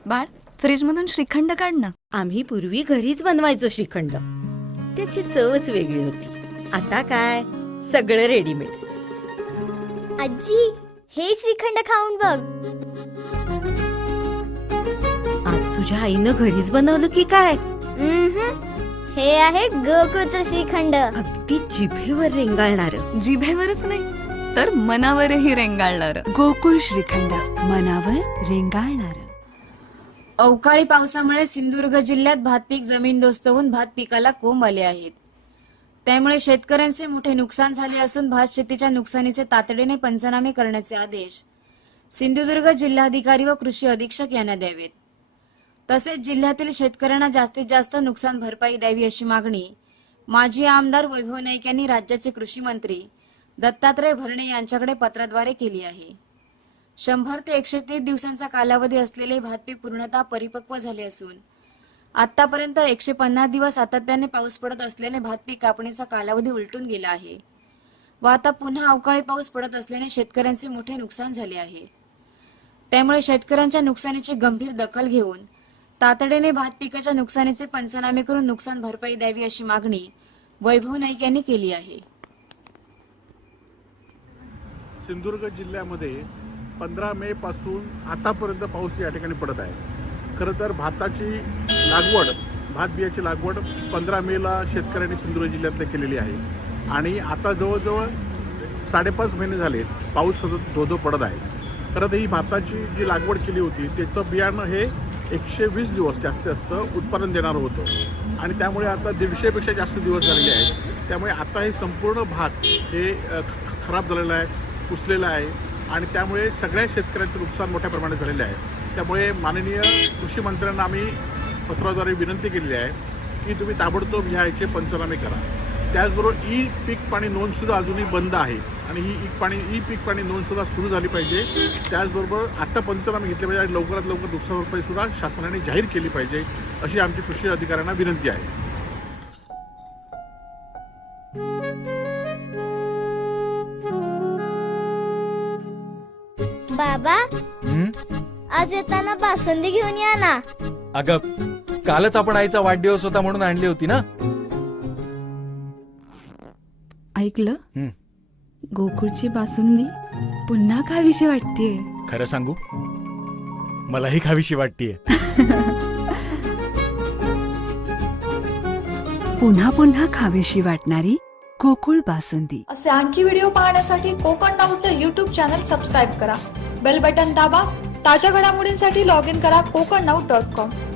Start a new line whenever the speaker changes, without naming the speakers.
बाळ, फ्रीज मधून श्रीखंड काढ ना.
आम्ही पूर्वी घरीच बनवायचो श्रीखंड. त्याची चवच वेगळी होती. आता काय सगळं रेडीमेड.
आजी, हे श्रीखंड खाऊन बघ.
आज तुझ्या आईनं घरीच बनवलं की काय?
हे आहे गोकुळचं श्रीखंड.
अगदी जिभेवर रेंगाळणार.
जिभेवरच नाही तर मनावरही रेंगाळणार.
गोकुळ श्रीखंड, मनावर रेंगाळणार.
अवकाळी पावसामुळे सिंधुदुर्ग जिल्ह्यात भात पीक जमीनदोस्त होऊन भात पिकाला कोंब आले आहेत. त्यामुळे शेतकऱ्यांचे मोठे नुकसान झाले असून भात शेतीच्या नुकसानीचे तातडीने पंचनामे करण्याचे आदेश सिंधुदुर्ग जिल्हाधिकारी व कृषी अधीक्षक यांना द्यावेत. तसेच जिल्ह्यातील शेतकऱ्यांना जास्तीत जास्त नुकसान भरपाई द्यावी अशी मागणी माजी आमदार वैभव नाईक यांनी राज्याचे कृषी मंत्री दत्तात्रय भरणे यांच्याकडे पत्राद्वारे केली आहे. 100 ते 130 दिवसांचा कालावधी असलेले भात पीक पूर्णतः परिपक्व झाले असून आतापर्यंत 150 दिवस सातत्याने पाऊस पडत असल्याने भात पीक कापणीचा कालावधी उलटून गेला आहे व आता पुन्हा अवकाळी पाऊस पडत असल्याने शेतकऱ्यांचे मोठे नुकसान झाले आहे. त्यामुळे शेतकऱ्यांच्या नुकसानीची गंभीर दखल घेऊन तातडीने भात पिकाच्या नुकसानीचे पंचनामे करून नुकसान भरपाई द्यावी अशी मागणी वैभव नाईक यांनी केली आहे.
सिंधुदुर्ग जिल्ह्यामध्ये 15 मे पासून आतापर्यंत पाऊस या ठिकाणी पडत आहे. खरं तर भाताची लागवड, भात बियाची लागवड 15 मेला शेतकऱ्यांनी सिंधुदुर्ग जिल्ह्यातले केलेली आहे आणि आता जवळजवळ 5.5 महिने झाले पाऊस सतत धोधो पडत आहे. खरं तर ही भाताची जी लागवड केली होती त्याचं बियाणं हे 120 दिवस जास्तीत जास्त उत्पादन देणारं होतं आणि त्यामुळे आता 150पेक्षा जास्त दिवस झालेले आहेत. त्यामुळे आता हे संपूर्ण भात हे खराब झालेलं आहे, कुसलेलं आहे आणि त्यामुळे सगळ्या शेतकऱ्यांचं नुकसान मोठ्या प्रमाणात झालेलं आहे. त्यामुळे माननीय कृषी मंत्र्यांना आम्ही पत्राद्वारे विनंती केलेली आहे की तुम्ही ताबडतोब ह्याचे पंचनामे करा. त्याचबरोबर ई पीक पाणी नोंदसुद्धा अजूनही बंद आहे आणि ही ई पीक पाणी नोंदसुद्धा सुरू झाली पाहिजे. त्याचबरोबर आता पंचनामे घेतले पाहिजे आणि लवकरात लवकर नुकसान भरपाईसुद्धा शासनाने जाहीर केली पाहिजे अशी आमची कृषी अधिकाऱ्यांना विनंती आहे.
बाबा, आज येताना बासुंदी घेऊन या ना.
अगं, कालच आपण आईचा वाढदिवस होता म्हणून आणली होती ना.
ऐकलं, गोकुळची बासुंदी पुन्हा खावीशी वाटतेय.
खरं सांगू, मलाही खावीशी वाटतेय.
पुन्हा पुन्हा खावीशी वाटणारी गोकुळ बासुंदी.
असे आणखी व्हिडिओ पाहण्यासाठी कोकण नाऊचं YouTube चॅनल सबस्क्राईब करा. बेल बटन दाबा. ताज्या घडामोडींसाठी लॉग इन करा kokarnau.com.